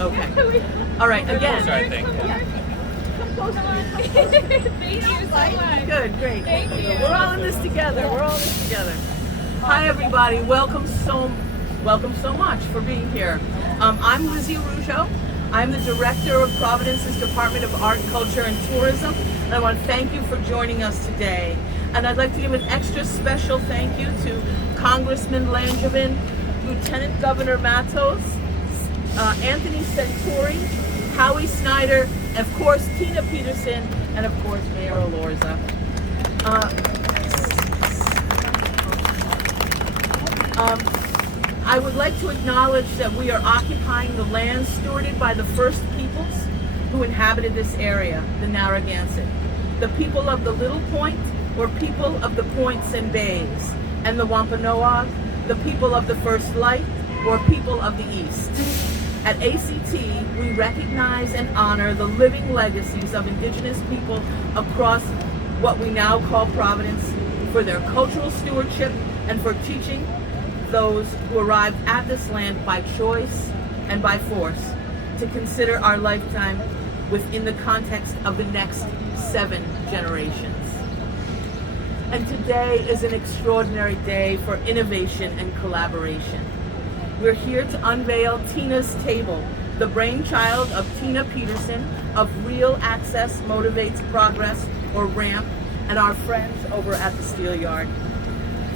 Okay. All right, again. Sorry, thank you. Thank you so much. Good, great. Thank you. We're all in this together. We're all in this together. Hi, everybody. Welcome so much for being here. I'm Lizzie Rougeau. I'm the director of Providence's Department of Art, Culture, and Tourism. And I want to thank you for joining us today. And I'd like to give an extra special thank you to Congressman Langevin, Lieutenant Governor Matos, Anthony Centuri, Howie Snyder, and of course Tina Pederson, and of course Mayor Elorza. I would like to acknowledge that we are occupying the land stewarded by the first peoples who inhabited this area, the Narragansett, the people of the Little Point, or people of the points and bays, and the Wampanoag, the people of the First Light, or people of the East. At ACT, we recognize and honor the living legacies of Indigenous people across what we now call Providence for their cultural stewardship and for teaching those who arrived at this land by choice and by force to consider our lifetime within the context of the next 7 generations. And today is an extraordinary day for innovation and collaboration. We're here to unveil Tina's Table, the brainchild of Tina Pederson of Real Access Motivates Progress, or RAMP, and our friends over at the Steel Yard.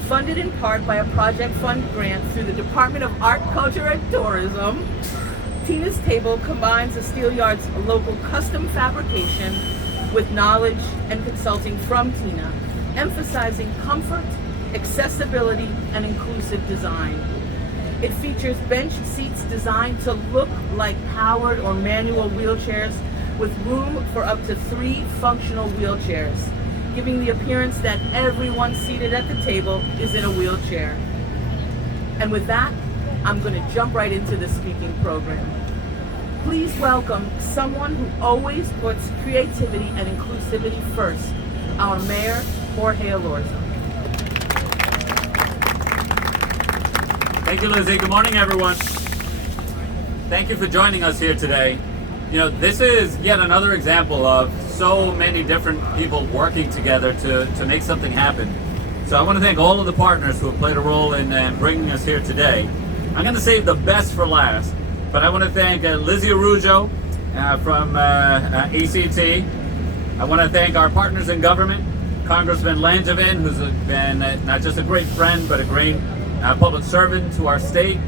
Funded in part by a project fund grant through the Department of Art, Culture, and Tourism, Tina's Table combines the Steel Yard's local custom fabrication with knowledge and consulting from Tina, emphasizing comfort, accessibility, and inclusive design. It features bench seats designed to look like powered or manual wheelchairs with room for up to 3 functional wheelchairs, giving the appearance that everyone seated at the table is in a wheelchair. And with that, I'm going to jump right into the speaking program. Please welcome someone who always puts creativity and inclusivity first, our Mayor Jorge Elorza. Thank you, Lizzie. Good morning, everyone. Thank you for joining us here today. You know, this is yet another example of so many different people working together to make something happen. So I want to thank all of the partners who have played a role in bringing us here today. I'm going to save the best for last, but I want to thank Lizzie Rougeau from ACT. I want to thank our partners in government, Congressman Langevin, who's been not just a great friend, but a great public servant to our state.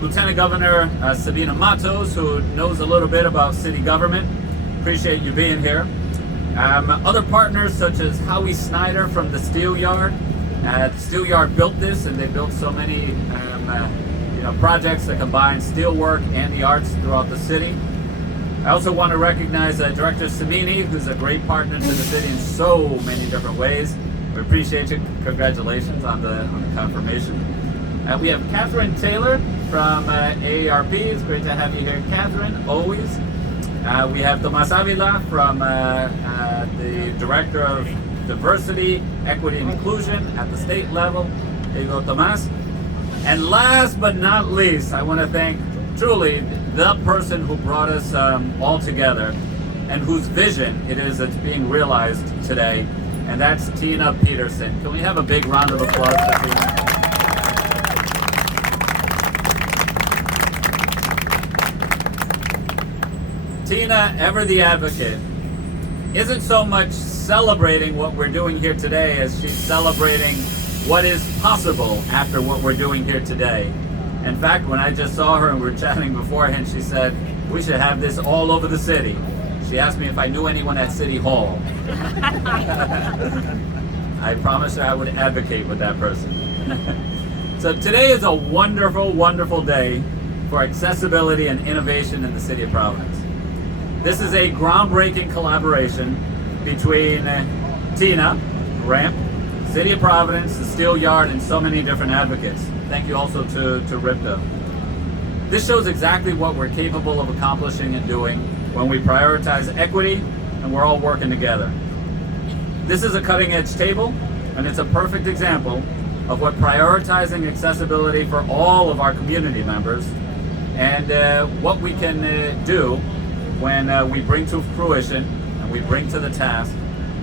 Lieutenant Governor Sabina Matos, who knows a little bit about city government. Appreciate you being here. Other partners such as Howie Snyder from the Steel Yard. The Steel Yard built this, and they built so many projects that combine steel work and the arts throughout the city. I also want to recognize Director Samini, who's a great partner to the city in so many different ways. We appreciate you. Congratulations on the confirmation. We have Catherine Taylor from AARP. It's great to have you here, Catherine, always. We have Tomas Avila from the Director of Diversity, Equity, and Inclusion at the state level. There you go, Tomas. And last but not least, I want to thank truly the person who brought us all together and whose vision it is that's being realized today, and that's Tina Pederson. Can we have a big round of applause for Tina? Tina, ever the advocate, isn't so much celebrating what we're doing here today as she's celebrating what is possible after what we're doing here today. In fact, when I just saw her and we were chatting beforehand, she said, we should have this all over the city. She asked me if I knew anyone at City Hall. I promised her I would advocate with that person. So today is a wonderful, wonderful day for accessibility and innovation in the city of Providence. This is a groundbreaking collaboration between Tina, RAMP, City of Providence, the Steel Yard, and so many different advocates. Thank you also to RIPTA. This shows exactly what we're capable of accomplishing and doing when we prioritize equity and we're all working together. This is a cutting-edge table, and it's a perfect example of what prioritizing accessibility for all of our community members and what we can do when we bring to fruition and we bring to the task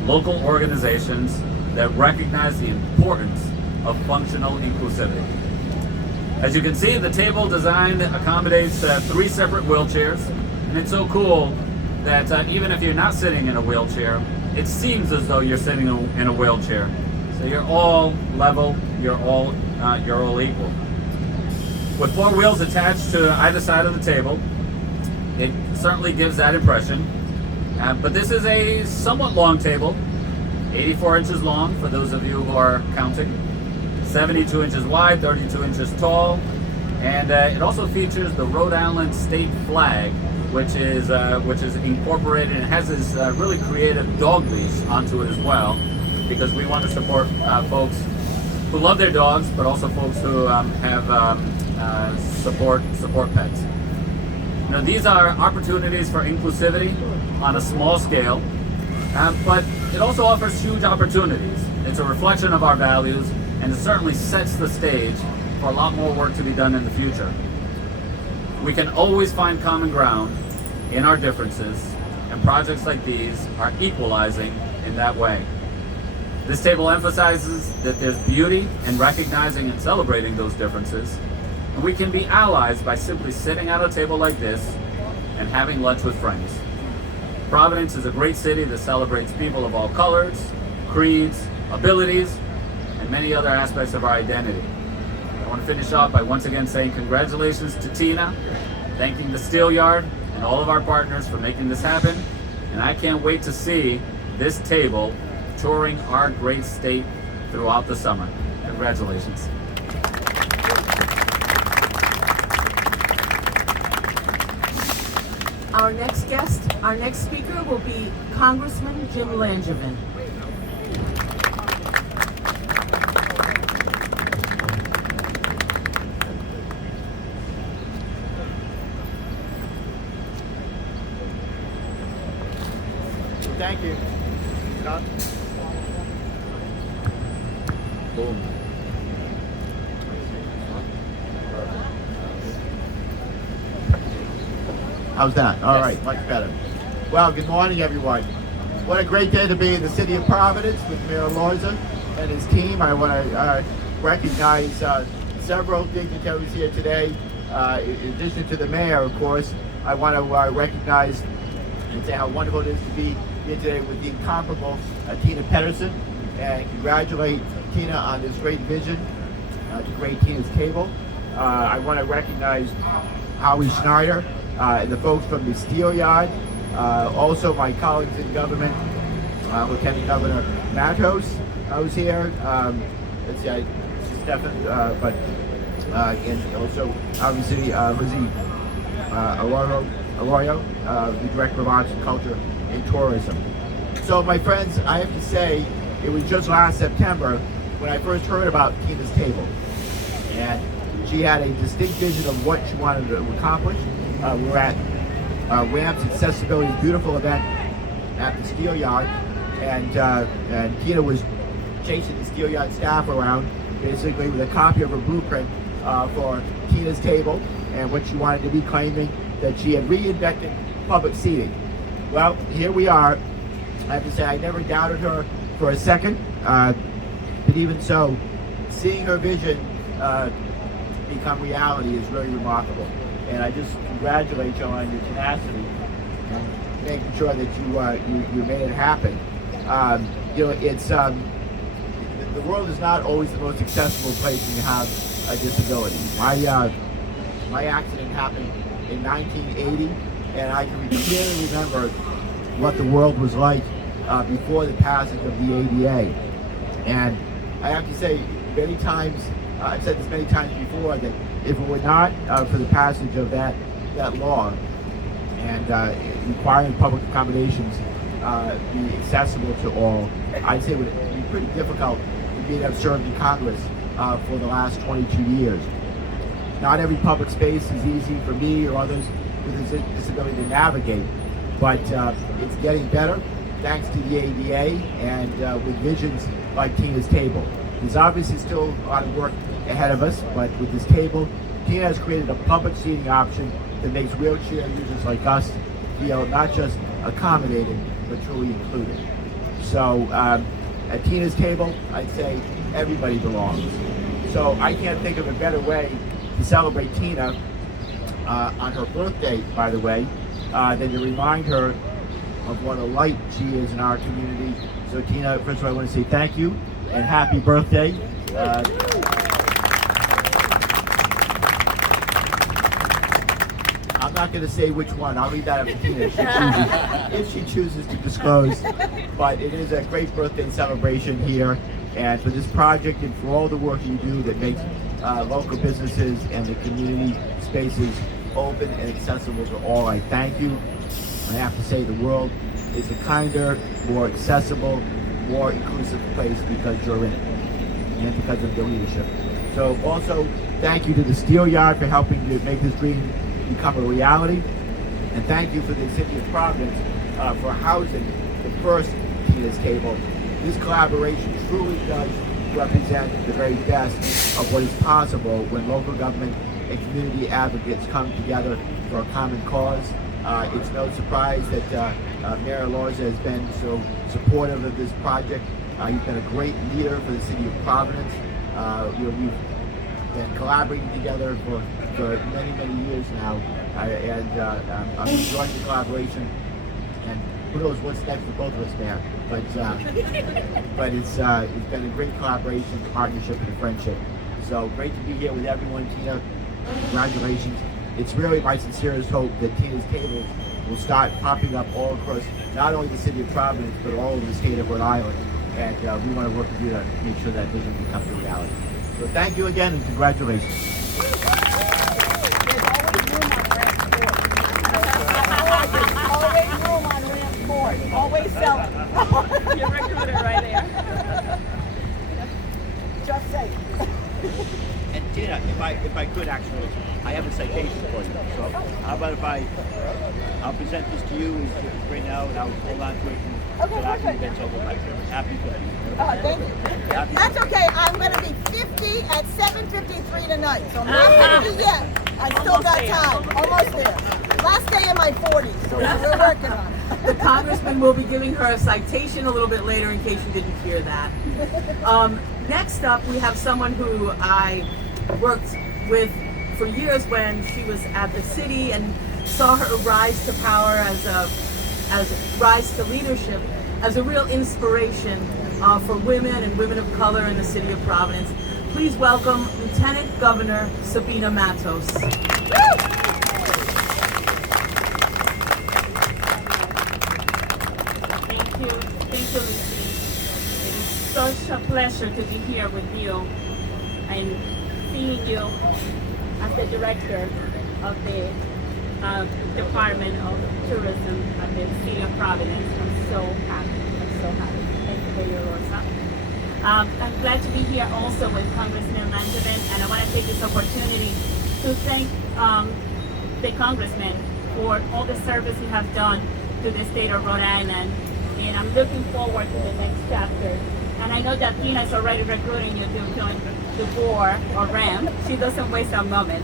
local organizations that recognize the importance of functional inclusivity. As you can see, the table design accommodates 3 separate wheelchairs, and it's so cool that even if you're not sitting in a wheelchair, it seems as though you're sitting in a wheelchair. So you're all level, you're all equal. With 4 wheels attached to either side of the table, it certainly gives that impression. But this is a somewhat long table, 84 inches long for those of you who are counting, 72 inches wide, 32 inches tall, and it also features the Rhode Island state flag, which is incorporated, and it has this really creative dog leash onto it as well, because we want to support folks who love their dogs, but also folks who have support pets. You know, these are opportunities for inclusivity on a small scale, but it also offers huge opportunities. It's a reflection of our values, and it certainly sets the stage for a lot more work to be done in the future. We can always find common ground in our differences, and projects like these are equalizing in that way. This table emphasizes that there's beauty in recognizing and celebrating those differences, and we can be allies by simply sitting at a table like this and having lunch with friends. Providence is a great city that celebrates people of all colors, creeds, abilities, and many other aspects of our identity. I want to finish off by once again saying congratulations to Tina, thanking the Steel Yard and all of our partners for making this happen, and I can't wait to see this table touring our great state throughout the summer. Congratulations. Our next speaker will be Congressman Jim Langevin. Thank you. Boom. How's that? All right, much better. Well, good morning, everyone. What a great day to be in the city of Providence with Mayor Elorza and his team. I want to recognize several dignitaries here today. In addition to the mayor, of course, I want to recognize and say how wonderful it is to be here today with the incomparable Tina Pederson, and congratulate Tina on this great vision to create Tina's Table. I want to recognize Howie Schneider and the folks from the Steel Yard, also my colleagues in government, Lieutenant Governor Matos, who's here. Let's see, Stefan, and also obviously Lizzie Arroyo, the Director of Arts and Culture and Tourism. So my friends, I have to say, it was just last September when I first heard about Tina's Table. And she had a distinct vision of what she wanted to accomplish. We're at RAMP's Accessibility Beautiful event at the Steel Yard, and Tina was chasing the Steel Yard staff around basically with a copy of her blueprint for Tina's Table and what she wanted to be, claiming that she had reinvented public seating. Well, here we are. I have to say, I never doubted her for a second, but even so, seeing her vision become reality is really remarkable. And I just congratulate you on your tenacity and making sure that you made it happen. You know, it's the world is not always the most accessible place when you have a disability. My accident happened in 1980, and I can clearly remember what the world was like before the passage of the ADA. And I have to say, many times, I've said this many times before, that if it were not for the passage of that law and requiring public accommodations be accessible to all, I'd say it would be pretty difficult to be have served in Congress for the last 22 years. Not every public space is easy for me or others with a disability to navigate, but it's getting better thanks to the ADA and with visions like Tina's Table. There's obviously still a lot of work ahead of us, but with this table, Tina has created a public seating option that makes wheelchair users like us feel not just accommodated, but truly included. So at Tina's table, I'd say everybody belongs. So I can't think of a better way to celebrate Tina on her birthday, by the way, than to remind her of what a light she is in our community. So Tina, first of all, I want to say thank you and happy birthday. I'm not going to say which one. I'll leave that up to Tina if she chooses to disclose. But it is a great birthday celebration here, and for this project and for all the work you do that makes local businesses and the community spaces open and accessible to all. I thank you. I have to say the world is a kinder, more accessible, more inclusive place because you're in it and because of your leadership. So also, thank you to the Steel Yard for helping to make this dream become a reality. And thank you for the City of Providence for housing the first Tina's Table. This collaboration truly does represent the very best of what is possible when local government and community advocates come together for a common cause. It's no surprise that Mayor Elorza has been so supportive of this project. He's been a great leader for the City of Providence. We've been collaborating together for many, many years now, and I'm enjoying the collaboration. And who knows what's next for both of us, Mayor? But it's been a great collaboration, partnership, and friendship. So great to be here with everyone, Tina. Congratulations. It's really my sincerest hope that Tina's Tables will start popping up all across not only the City of Providence, but all over the state of Rhode Island. And we want to work with you to make sure that vision becomes a reality. So thank you again and congratulations. There's always room on Ramp's board. Always selling. Your recruiter right there. Just say. And Tina, if I could actually, I have a citation for you. So how about if I'll present this to you right now and I'll hold on to it until after the event's over. Happy birthday. Thank you. That's okay. I'm going to be 50 at 7:53 tonight. So I'm not 50 yet. I still got time. Almost there. Last day in my 40s. So we're working on it. The Congressman will be giving her a citation a little bit later in case you didn't hear that. Next up, we have someone who I worked with for years when she was at the city and saw her rise to power as rise to leadership as a real inspiration for women and women of color in the City of Providence. Please welcome Lieutenant Governor Sabina Matos. Thank you, Lucy. It is such a pleasure to be here with you and seeing you as the director of the Department of Tourism at the City of Providence. I'm so happy. Thank you, Mayor Elorza. I'm glad to be here also with Congressman Langevin, and I want to take this opportunity to thank the Congressman for all the service he has done to the state of Rhode Island. And I'm looking forward to the next chapter. And I know that Tina is already recruiting you to join the board or RAMP. She doesn't waste a moment.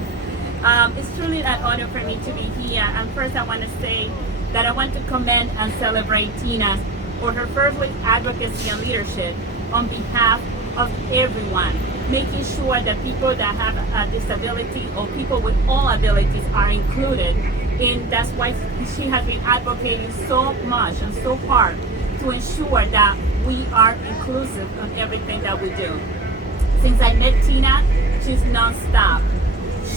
It's truly an honor for me to be here. And first I want to say that I want to commend and celebrate Tina for her fervent advocacy and leadership on behalf of everyone, making sure that people that have a disability or people with all abilities are included. And that's why she has been advocating so much and so hard to ensure that we are inclusive in everything that we do. Since I met Tina, she's nonstop.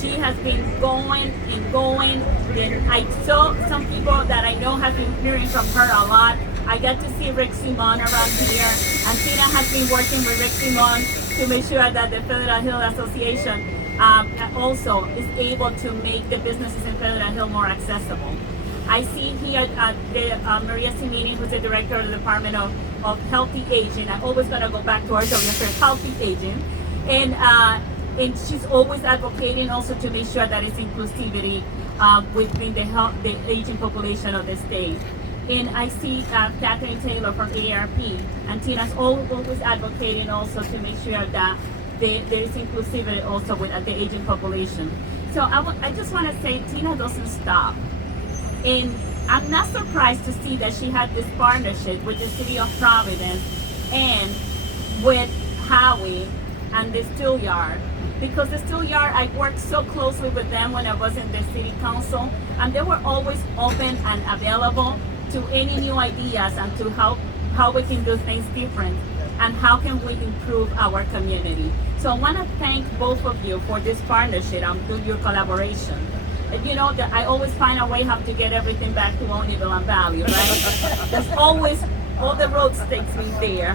She has been going and going. And I saw some people that I know have been hearing from her a lot. I got to see Rick Simon around here, and Tina has been working with Rick Simon to make sure that the Federal Hill Association also is able to make the businesses in Federal Hill more accessible. I see here Maria Simini, who's the director of the Department of Healthy Aging. I'm always going to go back to her, so I'm going to say healthy aging. And she's always advocating also to make sure that it's inclusivity within the aging population of the state. And I see Catherine Taylor from ARP, and Tina's always advocating also to make sure that there is inclusivity also with the aging population. So I just want to say Tina doesn't stop. And I'm not surprised to see that she had this partnership with the city of Providence and with Howie and the Steel Yard. Because the Steel Yard, I worked so closely with them when I was in the city council, and they were always open and available to any new ideas and to how we can do things different and how can we improve our community. So I want to thank both of you for this partnership and through your collaboration. And you know that I always find a way how to get everything back to Unveiling and value, right? There's always, all the roads takes me there.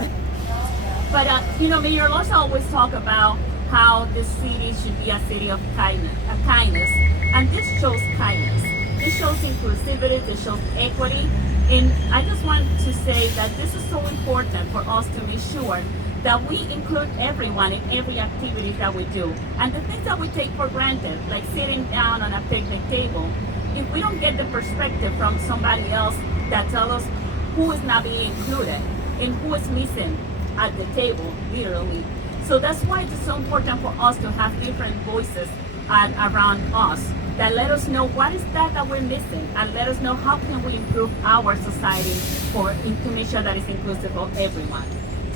But you know, Mayor Elorza always talk about how the city should be a city of kindness, and this shows kindness. This shows inclusivity, this shows equity, and I just want to say that this is so important for us to make sure that we include everyone in every activity that we do. And the things that we take for granted, like sitting down on a picnic table, if we don't get the perspective from somebody else that tells us who is not being included and who is missing at the table, literally. So that's why it's so important for us to have different voices around us that let us know what is that we're missing, and let us know how can we improve our society to make sure that it's inclusive of everyone.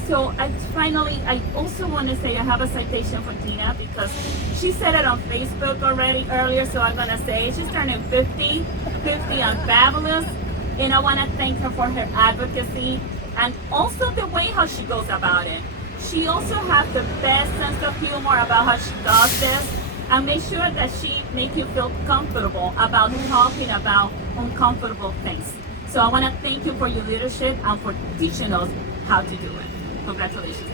So I also want to say I have a citation for Tina because she said it on Facebook already earlier, so I'm going to say she's turning 50 and fabulous, and I want to thank her for her advocacy and also the way how she goes about it. She also has the best sense of humor about how she does this, and make sure that she makes you feel comfortable about talking about uncomfortable things. So I want to thank you for your leadership and for teaching us how to do it. Congratulations.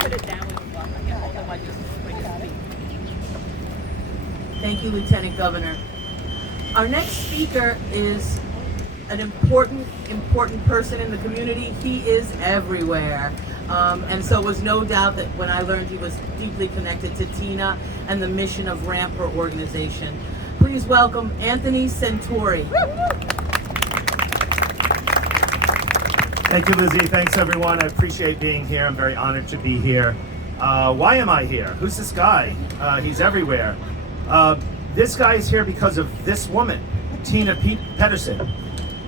Put it down when you walk. I can hold it while you bring it to me. Thank you, Lieutenant Governor. Our next speaker is an important person in the community. He is everywhere. And so it was no doubt that when I learned he was deeply connected to Tina and the mission of RAMP, her organization. Please welcome Anthony Centauri. Thank you, Lizzie. Thanks, everyone. I appreciate being here. I'm very honored to be here. Why am I here? Who's this guy? He's everywhere. This guy is here because of this woman, Tina Pederson.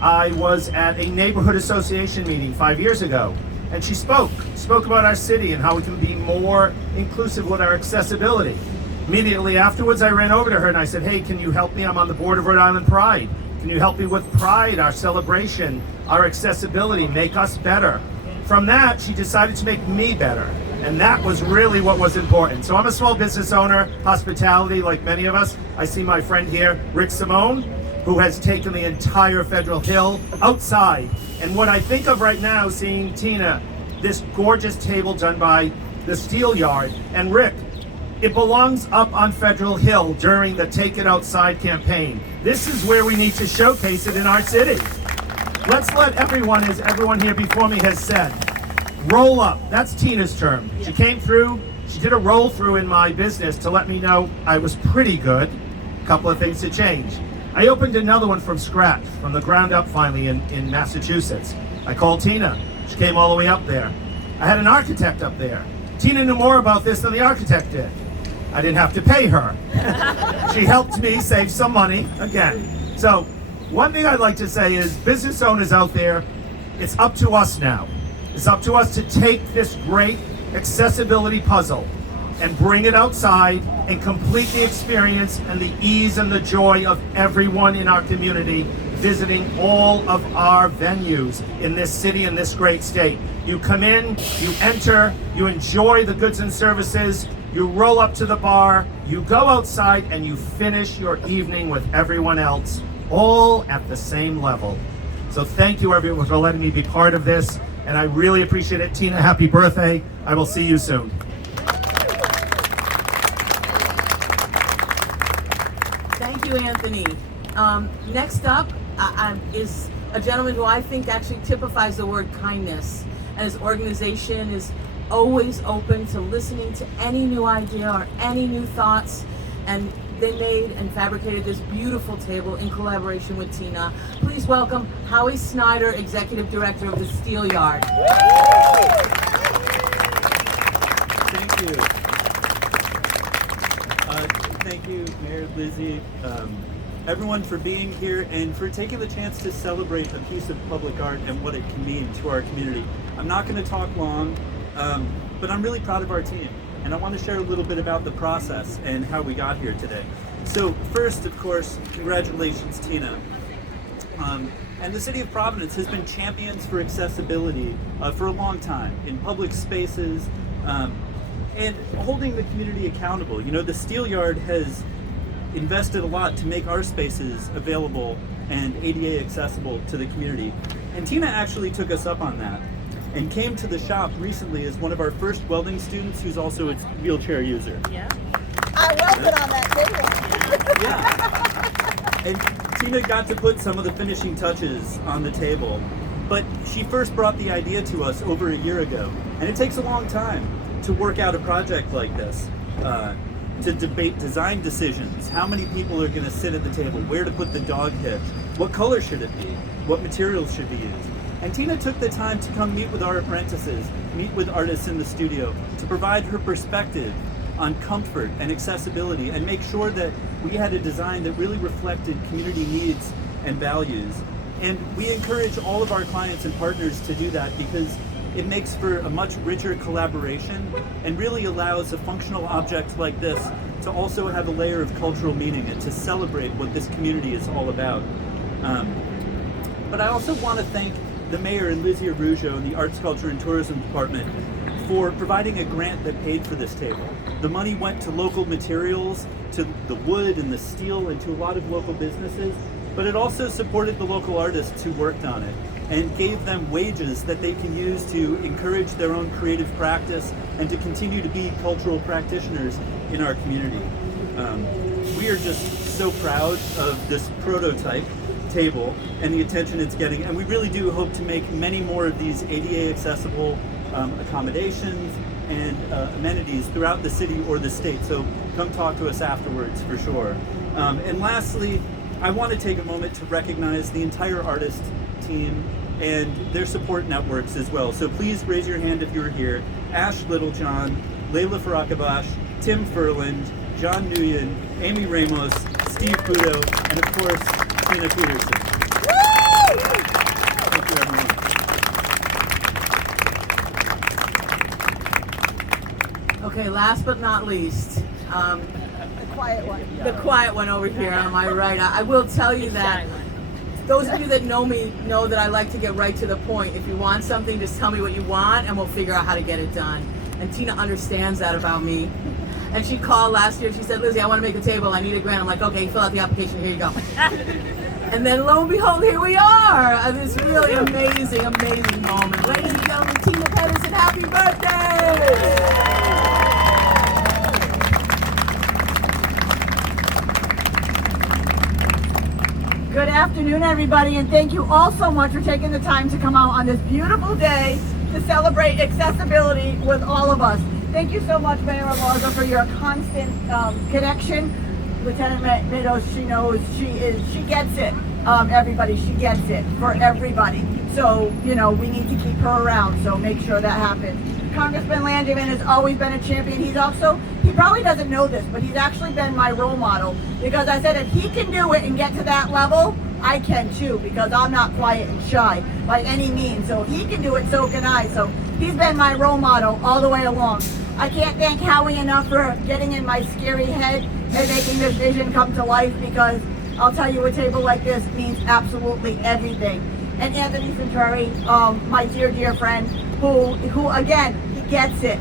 I was at a neighborhood association meeting 5 years ago, and she spoke about our city and how we can be more inclusive with our accessibility. Immediately afterwards, I ran over to her and I said, hey, can you help me? I'm on the board of Rhode Island Pride. Can you help me with Pride, our celebration, our accessibility, make us better? From that, she decided to make me better. And that was really what was important. So I'm a small business owner, hospitality, like many of us. I see my friend here, Rick Simone, who has taken the entire Federal Hill outside. And what I think of right now, seeing Tina, this gorgeous table done by the Steel Yard, and Rick, it belongs up on Federal Hill during the Take It Outside campaign. This is where we need to showcase it in our city. Let's let everyone, as everyone here before me has said, roll up. That's Tina's term. She came through, she did a roll through in my business to let me know I was pretty good. A couple of things to change. I opened another one from scratch, from the ground up finally in Massachusetts. I called Tina. She came all the way up there. I had an architect up there. Tina knew more about this than the architect did. I didn't have to pay her. She helped me save some money, again. So one thing I'd like to say is business owners out there, it's up to us now. It's up to us to take this great accessibility puzzle and bring it outside and complete the experience and the ease and the joy of everyone in our community visiting all of our venues in this city and this great state. You come in, you enter, you enjoy the goods and services, you roll up to the bar, you go outside, and you finish your evening with everyone else, all at the same level. So thank you everyone for letting me be part of this, and I really appreciate it. Tina, happy birthday. I will see you soon. Thank you, Anthony. Next up is a gentleman who I think actually typifies the word kindness. And his organization is always open to listening to any new idea or any new thoughts. And they made and fabricated this beautiful table in collaboration with Tina. Please welcome Howie Snyder, Executive Director of the Steel Yard. you. Thank you, Mayor Lizzie, everyone for being here and for taking the chance to celebrate a piece of public art and what it can mean to our community. I'm not going to talk long, but I'm really proud of our team. And I want to share a little bit about the process and how we got here today. So first, of course, congratulations, Tina. And the City of Providence has been champions for accessibility for a long time in public spaces and holding the community accountable. You know, the Steel Yard has invested a lot to make our spaces available and ADA accessible to the community. And Tina actually took us up on that and came to the shop recently as one of our first welding students who's also a wheelchair user. Yeah. I welded on that table. Yeah. And Tina got to put some of the finishing touches on the table, but she first brought the idea to us over a year ago. And it takes a long time to work out a project like this, to debate design decisions, how many people are going to sit at the table, where to put the dog hitch, what color should it be, what materials should be used. And Tina took the time to come meet with our apprentices, meet with artists in the studio, to provide her perspective on comfort and accessibility and make sure that we had a design that really reflected community needs and values. And we encourage all of our clients and partners to do that because it makes for a much richer collaboration and really allows a functional object like this to also have a layer of cultural meaning and to celebrate what this community is all about. But I also want to thank the mayor and Lizzie Araujo and the Arts, Culture, and Tourism Department for providing a grant that paid for this table. The money went to local materials, to the wood and the steel, and to a lot of local businesses, but it also supported the local artists who worked on it and gave them wages that they can use to encourage their own creative practice and to continue to be cultural practitioners in our community. We are just so proud of this prototype table and the attention it's getting, and we really do hope to make many more of these ADA accessible accommodations and amenities throughout the city or the state, so come talk to us afterwards for sure. And lastly, I want to take a moment to recognize the entire artist team and their support networks as well. So please raise your hand if you're here. Ash Littlejohn, Layla Farakabash, Tim Furland, John Nguyen, Amy Ramos, Steve Pudo, and of course, Tina Pederson. Thank you, everyone. Okay, last but not least, The quiet one. the quiet one over here on my right. I will tell you that those of you that know me know that I like to get right to the point. If you want something, just tell me what you want and we'll figure out how to get it done. And Tina understands that about me. And she called last year, she said, Lizzie, I want to make a table, I need a grant. I'm like, okay, fill out the application, here you go. And then lo and behold, here we are. This really amazing, amazing moment. Ladies and gentlemen, Tina Pederson, happy birthday! Good afternoon, everybody, and thank you all so much for taking the time to come out on this beautiful day to celebrate accessibility with all of us. Thank you so much, Mayor Elorza, for your constant connection. Lieutenant Meadows, she knows she gets it. Everybody, she gets it for everybody. So, you know, we need to keep her around, so make sure that happens. Congressman Langevin has always been a champion. He probably doesn't know this, but he's actually been my role model because I said if he can do it and get to that level, I can too, because I'm not quiet and shy by any means. So if he can do it, so can I. So he's been my role model all the way along. I can't thank Howie enough for getting in my scary head and making this vision come to life, because I'll tell you, a table like this means absolutely everything. And Anthony Centrari, my dear, dear friend, who again, he gets it.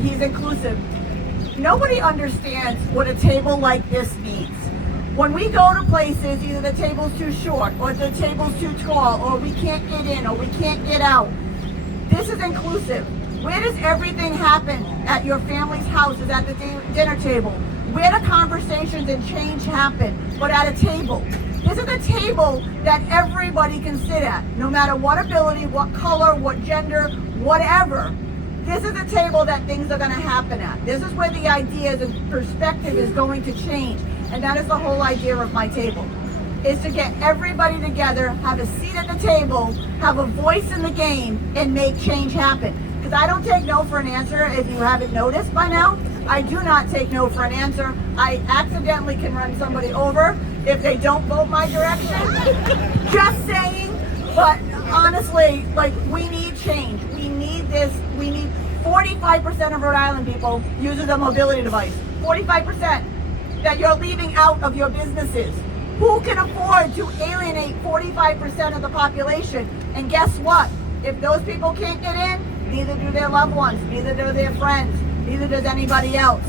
He's inclusive. Nobody understands what a table like this means. When we go to places, either the table's too short, or the table's too tall, or we can't get in, or we can't get out. This is inclusive. Where does everything happen? At your family's house, is at the dinner table. Where do conversations and change happen? But at a table. This is a table that everybody can sit at, no matter what ability, what color, what gender, whatever. This is a table that things are going to happen at. This is where the ideas and perspective is going to change. And that is the whole idea of my table, is to get everybody together, have a seat at the table, have a voice in the game, and make change happen. Because because I don't take no for an answer. If you haven't noticed by now, I do not take no for an answer. I accidentally can run somebody over if they don't vote my direction. Just saying. But honestly, like, we need change. We need this. We need 45% of Rhode Island people uses a mobility device. 45% that you're leaving out of your businesses. Who can afford to alienate 45% of the population? And guess what? If those people can't get in, neither do their loved ones, neither do their friends, neither does anybody else.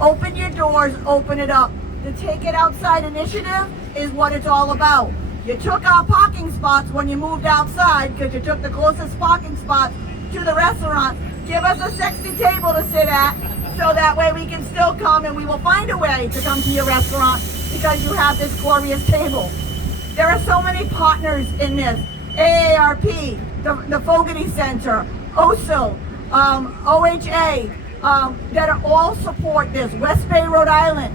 Open your doors, open it up. The Take It Outside initiative is what it's all about. You took our parking spots when you moved outside because you took the closest parking spot to the restaurant. Give us a sexy table to sit at so that way we can still come, and we will find a way to come to your restaurant because you have this glorious table. There are so many partners in this. AARP, the Fogarty Center, OSIL, OHA, that are all support this. West Bay, Rhode Island,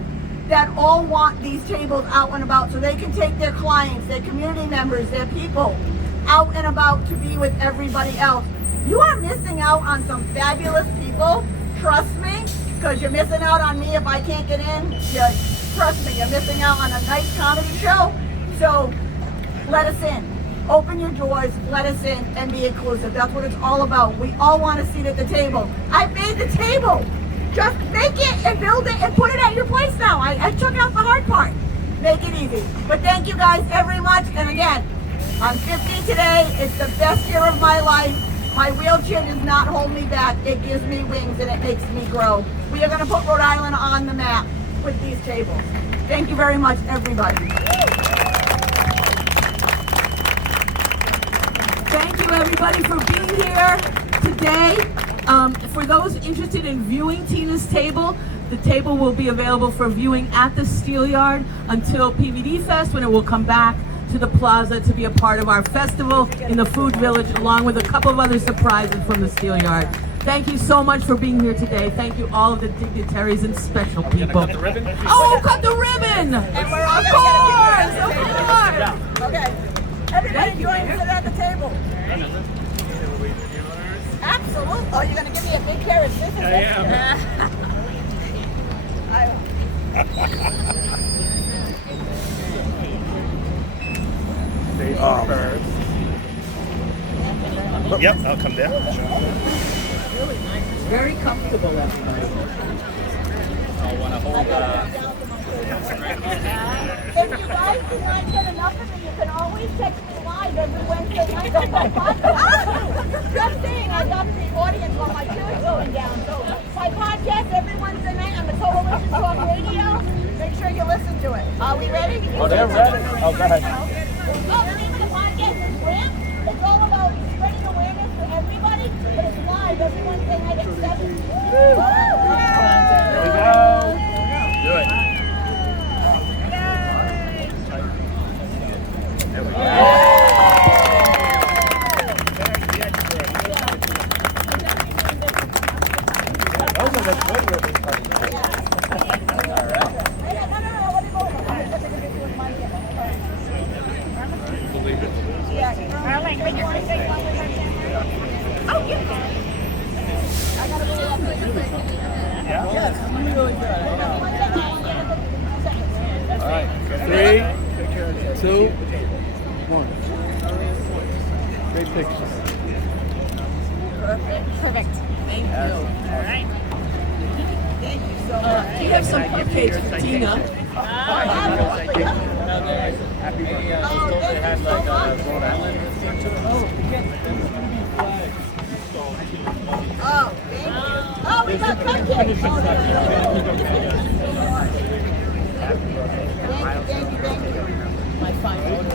that all want these tables out and about so they can take their clients, their community members, their people out and about to be with everybody else. You are missing out on some fabulous people, trust me, because you're missing out on me if I can't get in. Trust me, you're missing out on a nice comedy show. So let us in. Open your doors, let us in, and be inclusive. That's what it's all about. We all want a seat at the table. I made the table. Just make it and build it and put it at your place now. I took out the hard part. Make it easy. But thank you guys very much. And again, I'm 50 today. It's the best year of my life. My wheelchair does not hold me back. It gives me wings and it makes me grow. We are going to put Rhode Island on the map with these tables. Thank you very much, everybody. Thank you, everybody, for being here today. For those interested in viewing Tina's table, the table will be available for viewing at the Steel Yard until PVD Fest, when it will come back to the plaza to be a part of our festival in the Food Village, along with a couple of other surprises from the Steel Yard. Thank you so much for being here today. Thank you, all of the dignitaries and special people. Cut the ribbon? Oh, cut the ribbon! And we're all Of course! Okay. Everybody join us at the table. Absolutely. Oh, you're going to give me a big pair of scissors? I am. Yep, I'll come down. Very comfortable, everybody. I want to hold If you guys do not get enough of it, you can always text me live every Wednesday night on my podcast. Just saying, I got the audience while my chair's going down. So my podcast every Wednesday night on the Coalition Talk Radio. Make sure you listen to it. Are we ready? Oh, they're ready. Oh, go ahead. Well, the name of the podcast is RAMP. It's all about spreading awareness to everybody, but it's live every Wednesday night at 7. There we go. Do it. There we go. Those are the good ribbons. All right. 3, 2, 1. Great picture. Perfect. Thank you. All right. Thank you so much. Do you have some cupcakes for Tina? Happy birthday. Oh, thank you. Oh, we got cupcakes. Thank you.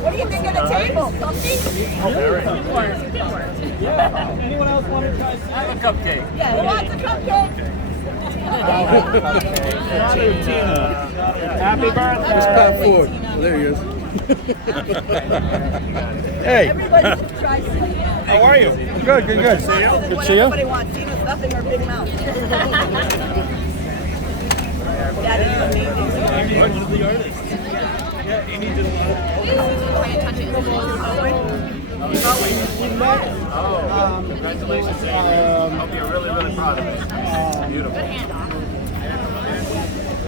What do you think of the table? Comfy? Anyone else want to try some? Have a cupcake. Yeah, who wants a cupcake? Happy birthday. It's Pat Ford. There he is. Hey. Everybody should try some. How are you? Good. Good see you. Good see you. Everybody wants Tina's stuffing or big mouth. That is amazing. One of the artists. Yeah, Amy did a lot. Oh, congratulations. Hope you're really, really proud of it. Beautiful.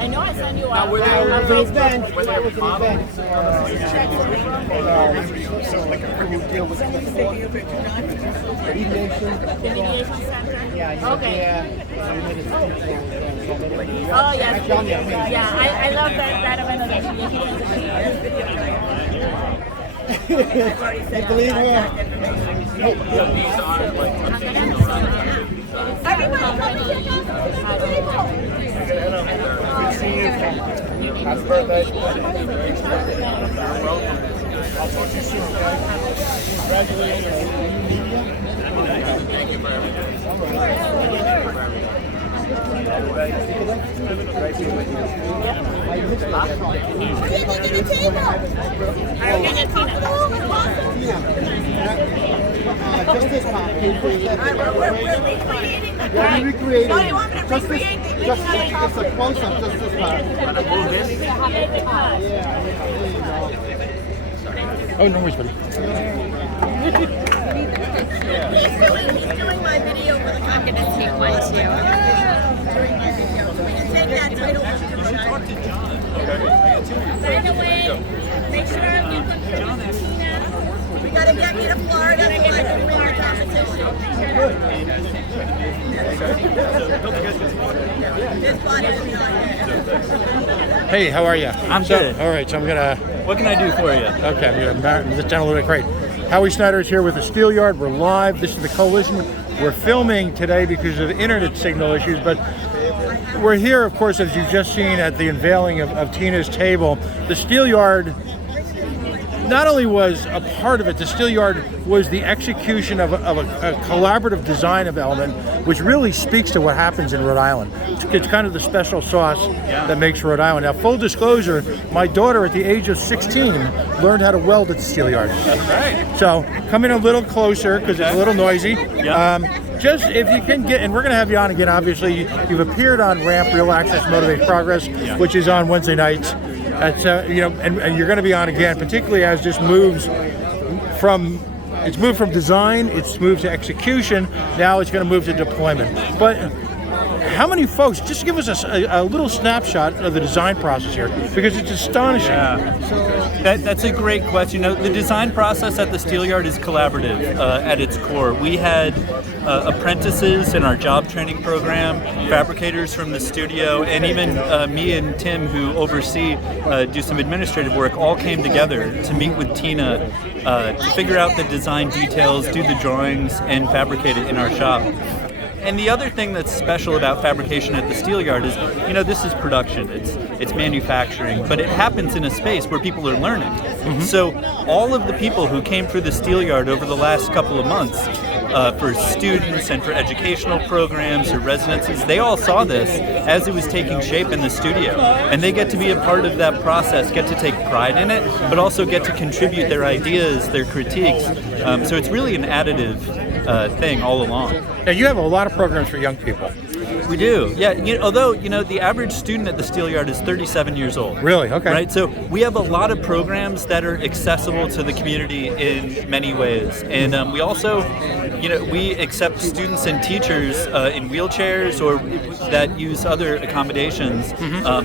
I know I sent you Now, out. were there models? So like a quick deal with the mediation. The mediation center? Yeah. Okay. Yeah. Oh, yes. Yeah, I love that event. I believe her. Everybody come and check out the table. Happy birthday. I'll talk to you soon, okay? Congratulations. Thank you very much. Just this part. We're recreating the Yeah, we recreated. No, you want me to Just this, recreate the just it's a close-up, just this part. Oh, no worries, buddy. He's doing my video for the I'm gonna take one too. Doing my video. So we can take that title. By the way, make sure you put Tina. We gotta get me to Florida so I can win the competition. This one is not. Hey, how are you? I'm good. All right, so I'm gonna. What can I do for you? Okay, I'm gonna sit down a little bit. Great. Howie Snyder is here with the Steel Yard. We're live. This is the coalition. We're filming today because of internet signal issues, but we're here, of course, as you've just seen at the unveiling of Tina's table. The Steel Yard not only was a part of it, the Steel Yard was the execution of a collaborative design of element, which really speaks to what happens in Rhode Island. It's kind of the special sauce that makes Rhode Island. Now, full disclosure, my daughter at the age of 16 learned how to weld at the Steel Yard. Right. So come in a little closer because it's a little noisy. Yeah. Just if you can get, and we're going to have you on again, obviously, you've appeared on RAMP, Real Access Motivates Progress, which is on Wednesday nights. That's, and you're going to be on again, particularly as this moves from, it's moved from design, it's moved to execution, now it's going to move to deployment. But how many folks, just give us a little snapshot of the design process here, because it's astonishing. Yeah. That's a great question. The design process at the Steel Yard is collaborative at its core. We had apprentices in our job training program, fabricators from the studio, and even me and Tim, who oversee, do some administrative work, all came together to meet with Tina to figure out the design details, do the drawings, and fabricate it in our shop. And the other thing that's special about fabrication at the Steel Yard is, this is production, it's manufacturing, but it happens in a space where people are learning. Mm-hmm. So all of the people who came through the Steel Yard over the last couple of months, for students and for educational programs or residencies, they all saw this as it was taking shape in the studio. And they get to be a part of that process, get to take pride in it, but also get to contribute their ideas, their critiques. So it's really an additive thing all along. Now, you have a lot of programs for young people. We do, yeah. Although the average student at the Steel Yard is 37 years old. Really? Okay. Right. So we have a lot of programs that are accessible to the community in many ways, and we also, we accept students and teachers in wheelchairs or that use other accommodations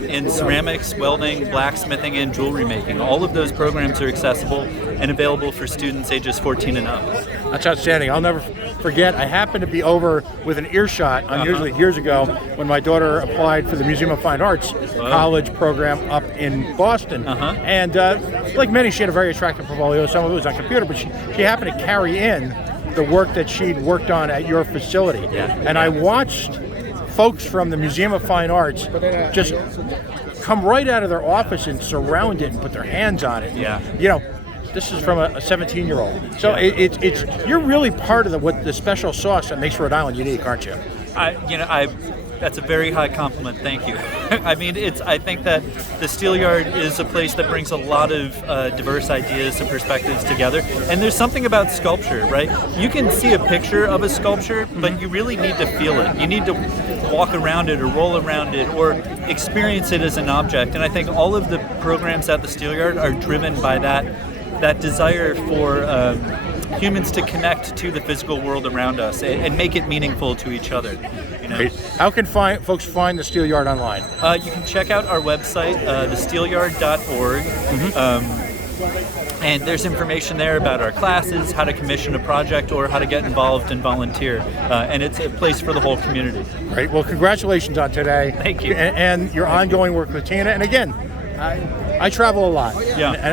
in ceramics, welding, blacksmithing, and jewelry making. All of those programs are accessible and available for students ages 14 and up. That's outstanding. I'll never forget, I happened to be over with an earshot unusually years ago when my daughter applied for the Museum of Fine Arts college program up in Boston. And like many, she had a very attractive portfolio. Some of it was on computer, but she happened to carry in the work that she'd worked on at your facility. And I watched folks from the Museum of Fine Arts just come right out of their office and surround it and put their hands on it. This is from a 17-year-old. So it's you're really part of the special sauce that makes Rhode Island unique, aren't you? That's a very high compliment. Thank you. I think that the Steel Yard is a place that brings a lot of diverse ideas and perspectives together. And there's something about sculpture, right? You can see a picture of a sculpture, but you really need to feel it. You need to walk around it or roll around it or experience it as an object. And I think all of the programs at the Steel Yard are driven by that desire for humans to connect to the physical world around us and make it meaningful to each other. You know? How can folks find the Steel Yard online? You can check out our website, thesteelyard.org. And there's information there about our classes, how to commission a project, or how to get involved and volunteer. And it's a place for the whole community. Great. Well, congratulations on today. Thank you. And your ongoing work with Tina. And again, I travel a lot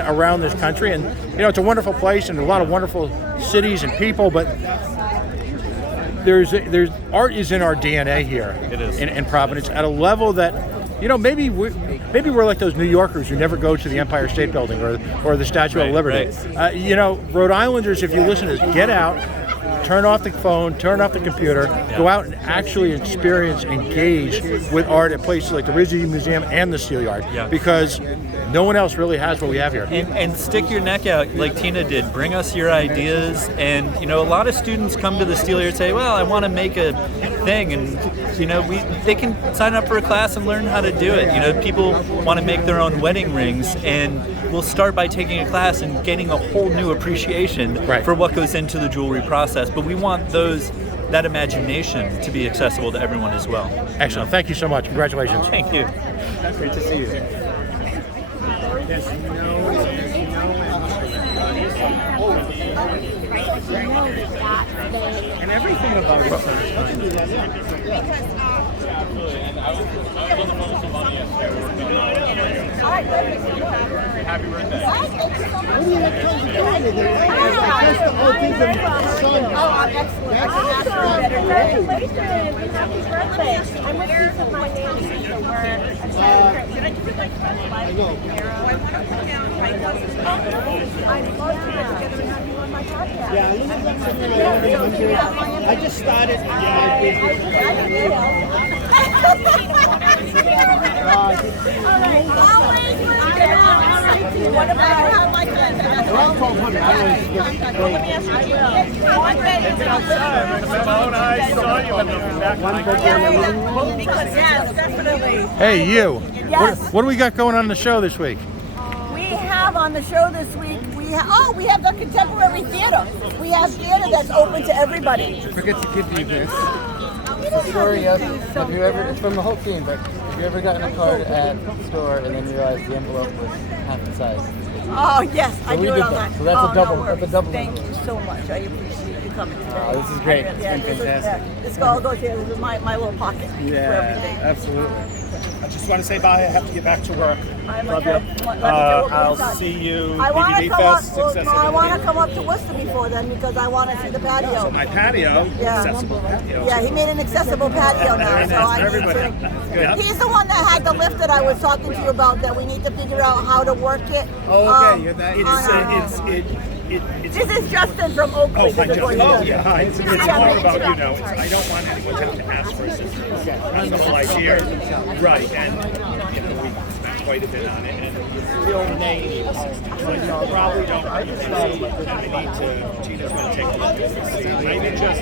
around this country, and it's a wonderful place and a lot of wonderful cities and people. But there's art is in our DNA here. It is. In Providence at a level that maybe we're like those New Yorkers who never go to the Empire State Building or the Statue of Liberty. Right. Rhode Islanders, if you listen to this, get out, turn off the phone, turn off the computer, go out and actually experience, engage with art at places like the Rizzi Museum and the Steel Yard, because no one else really has what we have here. And stick your neck out like Tina did. Bring us your ideas. And a lot of students come to the Steel Yard and say, well, I want to make a thing, and they can sign up for a class and learn how to do it. People want to make their own wedding rings, and we'll start by taking a class and getting a whole new appreciation for what goes into the jewelry process. But we want that imagination to be accessible to everyone as well. Excellent. Thank you so much. Congratulations. Thank you. Great to see you. And everything about it. Happy birthday. Congratulations. Happy birthday. I'm with you for my Nancy, so I'd love to get together and have you on my podcast. I just started. What about my Yes, definitely. Hey, you. Yes. What do we got going on the show this week? We have on the show this week, we have the contemporary theater. We have theater that's open to everybody. Forget to give you this. It's a story of you ever, it's from the whole team, but have you ever gotten a card at the store and then realized the envelope was half the size? Oh, yes, I do it all that. So that's a double. That's a double. Thank you so much. I appreciate you coming today. Oh, this is great. It's been fantastic. This all goes here. This is my little pocket for everything. Absolutely. I just want to say bye. I have to get back to work. Love you. I'll see you. I want to DVD come up. Fest, I want to come up to Worcester before then because I want to see the patio. So my patio, accessible patio. Yeah, he made an accessible patio now, so I need to. He's the one that had the lift that I was talking to you about. That we need to figure out how to work it. Oh, okay. This is Justin from Oakley. It's more about, I don't want anyone to have to ask for assistance. That's the whole idea. Right, and we spent quite a bit on it. And real names, but you probably don't. I need to, Tina's going to take a look and see. Maybe just